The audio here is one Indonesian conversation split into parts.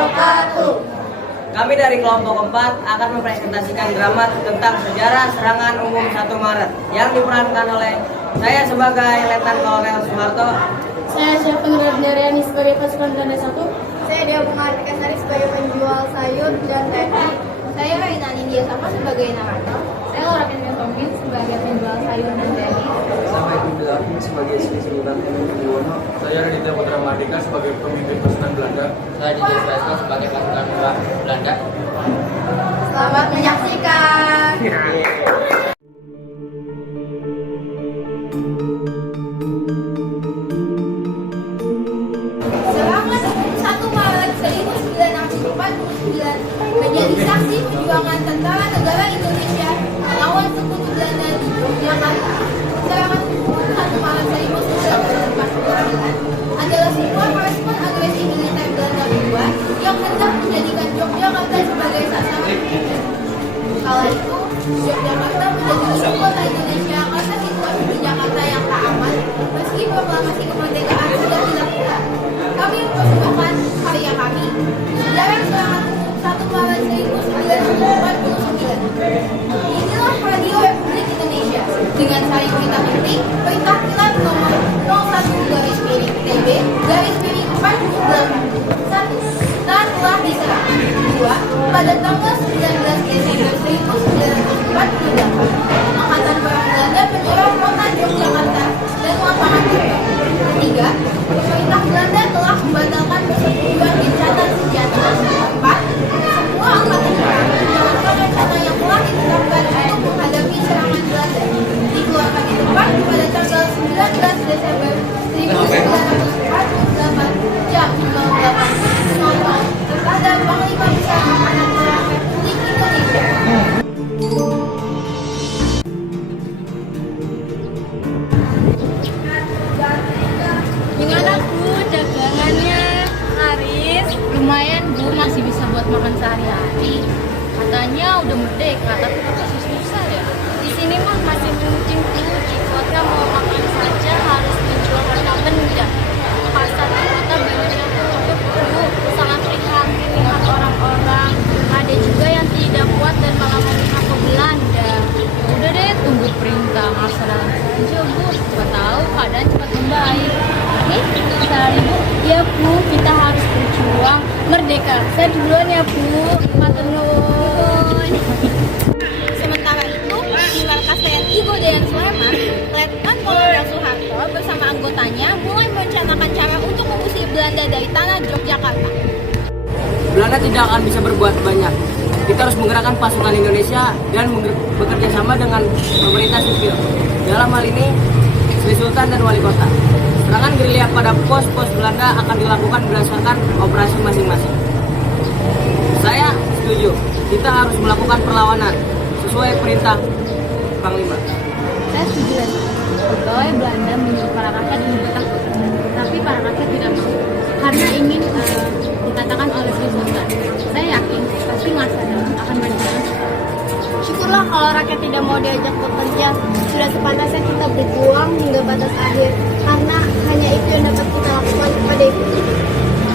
wabarakatuh. Kami dari kelompok 4 akan mempresentasikan drama tentang sejarah serangan umum 1 Maret yang diperankan oleh saya sebagai Letnan Kolonel Soeharto. Saya Syafin Radjariani sebagai pasukan Belanda 1. Saya Dea Bunga Sari sebagai penjual sayur dan TNI. Saya Raina Nindya Sama sebagai narator. Saya Laura Kennya Tompin sebagai penjual sayur dan TNI. Saya Ibnu sebagai istri Sultan Hamengkubuwono. Saya Raditya Putra Mardika sebagai pemimpin pasukan Belanda. Saya Didi Swasto sebagai pasukan Belanda. Selamat menyaksikan. Serangan 1 Maret 1949 menjadi saksi perjuangan tentara negara Indonesia melawan sekutu Belanda di Yogyakarta. Serangan 1 Maret 1949 adalah sebuah respon agresi militer Belanda kedua yang hendak menjadikan Yogyakarta sebagai sasaran. Kala itu, Yogyakarta menjadi ibu kota Indonesia karena situasi di Jakarta yang tak aman meski proklamasi kemerdekaan sudah dilakukan. Kami mempersembahkan karya kami, sejarah serangan 1 Maret 1949. Inilah Radio Republik Indonesia dengan sari berita penting, perintah kilat nomor 01-TB-48. 1. Setelah telah diserang. 2. Pada tanggal 19 Desember 1948, Angkatan Perang Belanda menyerang kota Yogyakarta dan lapangan terbang. 3. Pemerintah Belanda telah membatalkan persetujuan gencatan senjata. 4. Semua angkatan perang menjalankan rencana yang telah ditetapkan untuk menghadapi serangan Belanda. Dikeluarkan di depan pada tanggal 19 Desember 1948 jam 08.00 kepada Panglima Besar Angkatan Perang Republik Indonesia. Gimana Bu dagangannya? Laris? Lumayan Bu, masih bisa buat makan sehari-hari. Katanya udah merdeka, tapi kok masih susah ya? Di sini mah masih mungkin Bu, di kota mau makan saja harus menjual harga benda. Pasar di kota banyak yang tutup Bu, sangat prihatin lihat orang-orang. Ada juga yang tidak kuat dan malah memihak ke Belanda. Ya udah deh, tunggu perintah masalah saja Bu, siapa tahu keadaan cepat membaik. Salah Ibu, ya Bu, kita harus berjuang merdeka. Saya duluan ya Bu, matur nuwun. Sementara itu, di markas TNI Godean Sleman, Letnan Kolonel Soeharto bersama anggotanya mulai merencanakan cara untuk mengusir Belanda dari tanah Yogyakarta. Belanda tidak akan bisa berbuat banyak. Kita harus menggerakkan pasukan Indonesia dan bekerja sama dengan pemerintah sipil. Dalam hal ini, Sri Sultan dan Wali Kota. Serangan gerilya pada pos-pos Belanda akan dilakukan berdasarkan operasi masing-masing. Saya setuju, kita harus melakukan perlawanan sesuai perintah Panglima. Saya setuju ya. Pegawai Belanda menyuruh para rakyat untuk takut, tapi para rakyat tidak mau karena ingin dikatakan oleh Sri Sultan. Saya yakin pasti masa depan akan berjalan. Syukurlah kalau rakyat tidak mau diajak bekerja. Sudah sepantasnya kita berjuang hingga batas akhir, karena hanya itu yang dapat kita lakukan kepada ibu.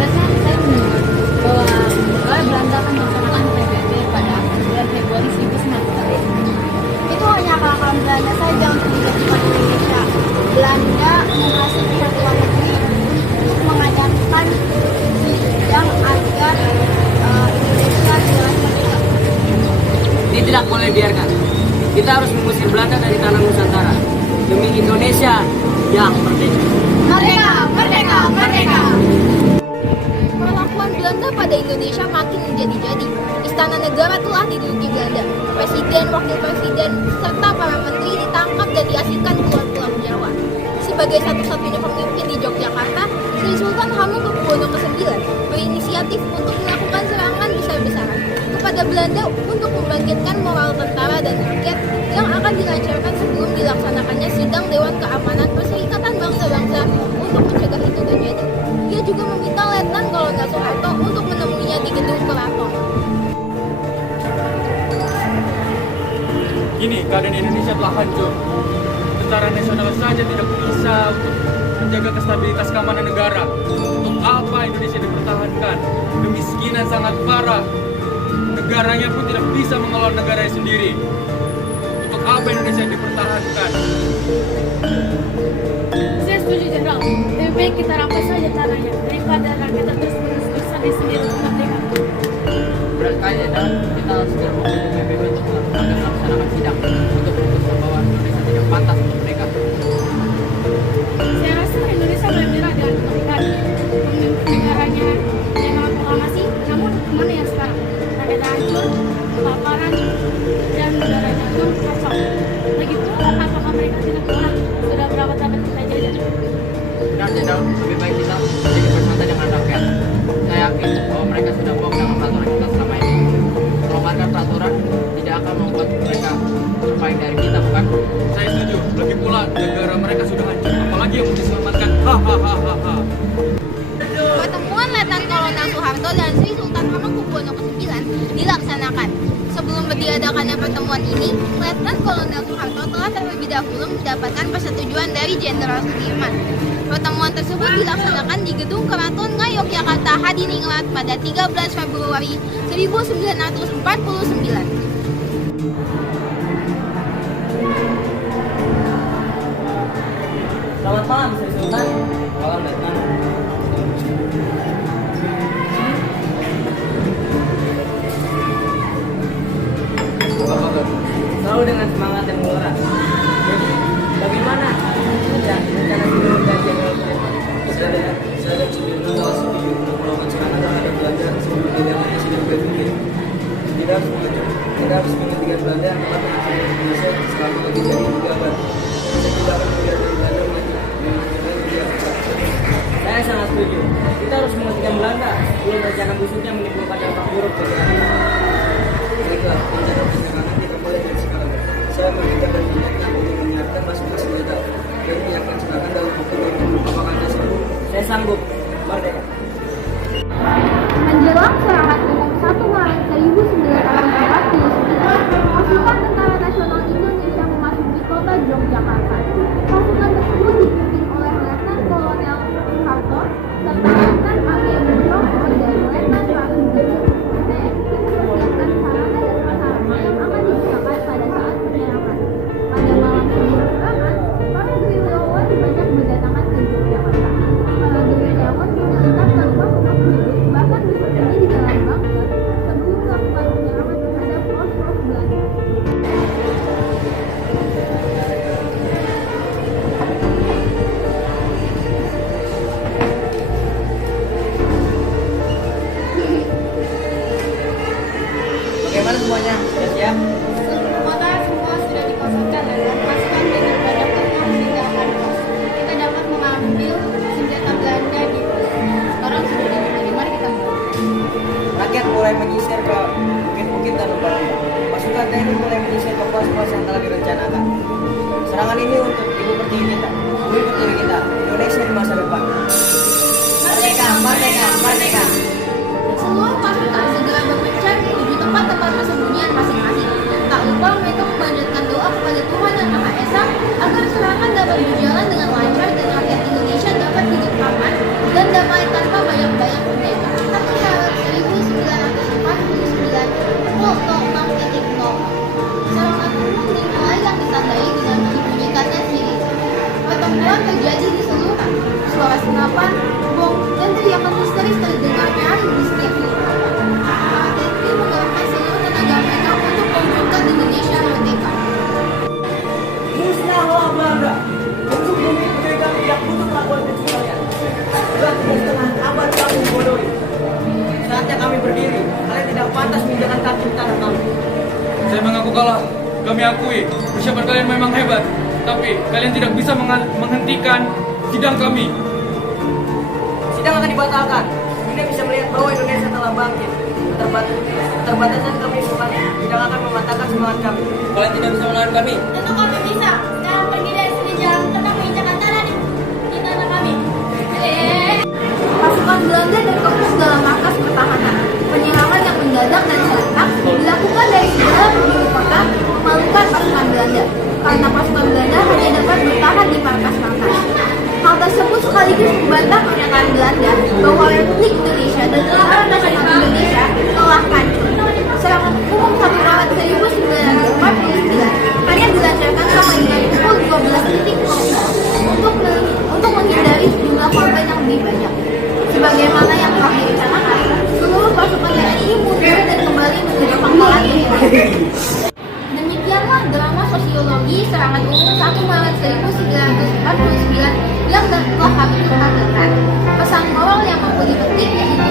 Rasanya saya mendengar bahwa pegawai Belanda akan melaksanakan PBB pada bulan Februari 1945. Itu hanya akal-akalan Belanda saja untuk menjatuhkan Indonesia. Belanda menghasil pihak luar negeri untuk mengadakan sidang agar Indonesia jelas merdeka. Ini tidak boleh dibiarkan. Kita harus mengusir Belanda dari tanah Nusantara demi Indonesia yang merdeka. Merdeka, merdeka, merdeka. Perlakuan Belanda pada Indonesia makin menjadi-jadi. Istana negara telah diduduki Belanda. Presiden, wakil presiden, serta para menteri ditangkap dan diasingkan keluar Pulau Jawa. Sebagai satu-satunya pemimpin di Yogyakarta, Sri Sultan Hamengkubuwono ke-9 berinisiatif untuk melakukan serangan besar-besaran kepada Belanda untuk membangkitkan moral tentara dan rakyat yang akan dilancarkan sebelum dilaksanakannya sidang Dewan Keamanan Perserikatan Bangsa-Bangsa untuk mencegah itu terjadi. Dia juga meminta Letnan Kolonel Soeharto untuk menemuinya di gedung keraton. Kini keadaan Indonesia telah hancur. Tentara nasional saja tidak bisa untuk menjaga kestabilitas keamanan negara. Untuk apa Indonesia dipertahankan? Kemiskinan sangat parah. Negaranya pun tidak bisa mengelola negaranya sendiri. Untuk apa Indonesia dipertahankan? Saya setuju Jenderal. Lebih baik kita rampas saja tanahnya daripada rakyat terus menerus di sendiri untuk merdeka. Berat sekali Jenderal, kita harus segera menghubungi PBB untuk melaksanakan sidang untuk memutuskan bahwa Indonesia tidak pantas untuk mereka. Saya rasa Indonesia boleh menyerah dengan kemerdekaan. Pemimpin negaranya yang sangat proklamasi, namun kemana yang sekarang? Rakyat hancur, kelaparan, dan negaranya pun kacau. Lagi pula, apakah mereka tidak pernah sudah berabad-abad kita jajah? Benar Jenderal, lebih baik kita menjadi bersama dengan rakyat. Saya yakin bahwa mereka sudah bohong dengan peraturan kita selama ini. Melonggarkan peraturan tidak akan membuat mereka terbaik dari kita, bukan? Saya setuju. Lagi pula negara mereka sudah hancur. Apalagi yang mau diselamatkan? Hahaha. Pertemuan Letnan Kolonel Soeharto dan Sri Sultan Hamengkubuwono ke-9 dilaksanakan. Sebelum diadakannya pertemuan ini, Letnan Kolonel Soeharto telah terlebih dahulu mendapatkan persetujuan dari Jenderal Sudirman. Pertemuan tersebut dilaksanakan di Gedung Keraton Ngayogyakarta Hadiningrat pada 13 Februari 1949. Selamat malam, Sri Sultan. Malam, Letnan. Apa kabar? Selalu dengan semangat dan murah. Jadi, bagaimana rencana sebelum kajian Saya dan Sudirman telah setuju untuk melakukan serangan terhadap Belanda sebelum kedatangan sudah berpikir. Kita harus menghentikan Belanda yang telah menghancurkan Indonesia selama lebih dari 3 abad. Kita tidak akan membiarkan Belanda menyerang Jakarta. Saya sangat setuju. Kita harus menghentikan Belanda sebelum rencana busuknya menimbulkan dampak buruk bagi rakyat. Baiklah, rencana penyerangan kita mulai dari sekarang. Saya meminta dan mengingatkan untuk menyiapkan pasukan senjata dan menyiapkan serangan dalam waktu 2 minggu. Apakah Anda sanggup? Saya sanggup. Merdeka. Menjelang serangan umum 1 Maret 1949, pasukan Tentara Nasional Indonesia memasuki kota Yogyakarta. Pasukan tersebut dipimpin oleh Letnan Kolonel Soeharto serta Letnan Arya Bung dan Letnan Rasudin. TNI mempersiapkan sarana dan prasarana yang akan digunakan pada saat penyerangan. Pada malam sebelum serangan, para gerilyawan banyak berdatangan ke Yogyakarta. Para gerilyawan militer tanpa rumah penduduk bahkan bersembunyi di dalam bunker sebelum melakukan penyerangan terhadap pos-pos Belanda. Bagaimana semuanya? Sudah siap? Seluruh kota semua sudah dikosongkan dan pasukan dengan banyak tempat meninggalkan pos. Kita dapat mengambil senjata Belanda di pos. Sekarang sudah dimulai. Mari kita mulai. Rakyat mulai menyisir ke bukit-bukit dan lembah-lembah. Pasukan TNI mulai menyisir ke pos-pos yang telah direncanakan. Serangan ini untuk ibu pertiwi kita, Indonesia di masa depan. Merdeka, merdeka, merdeka. Seluruh pasukan segera berpencar menuju tempat-tempat persembunyian masing-masing. Tak lupa mereka memanjatkan doa kepada Tuhan Yang Maha Esa agar serangan dapat berjalan dengan lancar dan rakyat Indonesia dapat hidup aman dan damai tanpa bayang-bayang pendeta. 1 Maret 1949 pukul 06.00. Serangan umum dimulai yang ditandai dengan dibunyikannya sirine. Pertempuran terjadi di seluruh suara senapan, bom, dan teriakan histeris terdengar nyaring di setiap lini. Para TNI mengerahkan seluruh tenaga mereka untuk mewujudkan Indonesia merdeka. Musnahlah Belanda. Untuk bumi merdeka tidak butuh lakukan kecualian. Sudah 3,5 abad kamu bodohi. Saatnya kami berdiri. Kalian tidak pantas menginjakan kaki di tanah kami. Saya mengaku kalah. Kami akui persiapan kalian memang hebat, tapi kalian tidak bisa menghentikan sidang kami. Sidang akan dibatalkan. Dunia bisa melihat bahwa Indonesia telah bangkit. Keterbatasan kami bukan tidak akan mematahkan semangat kami. Kalian tidak bisa melawan kami. Tentu kami bisa. Sekarang pergi dari sini, jangan tetap menginjakan tanah di tanah kami. Pasukan Belanda terfokus dalam markas pertahanan. Penyerangan yang mendadak dan serentak dilakukan dari segala penjuru kota memalukan pasukan Belanda, karena pasukan Belanda hanya dapat bertahan di markas-markas. Hal tersebut 1 Maret 1949 yang telah kami tanggalkan. Pesan moral yang mampu dipetik yaitu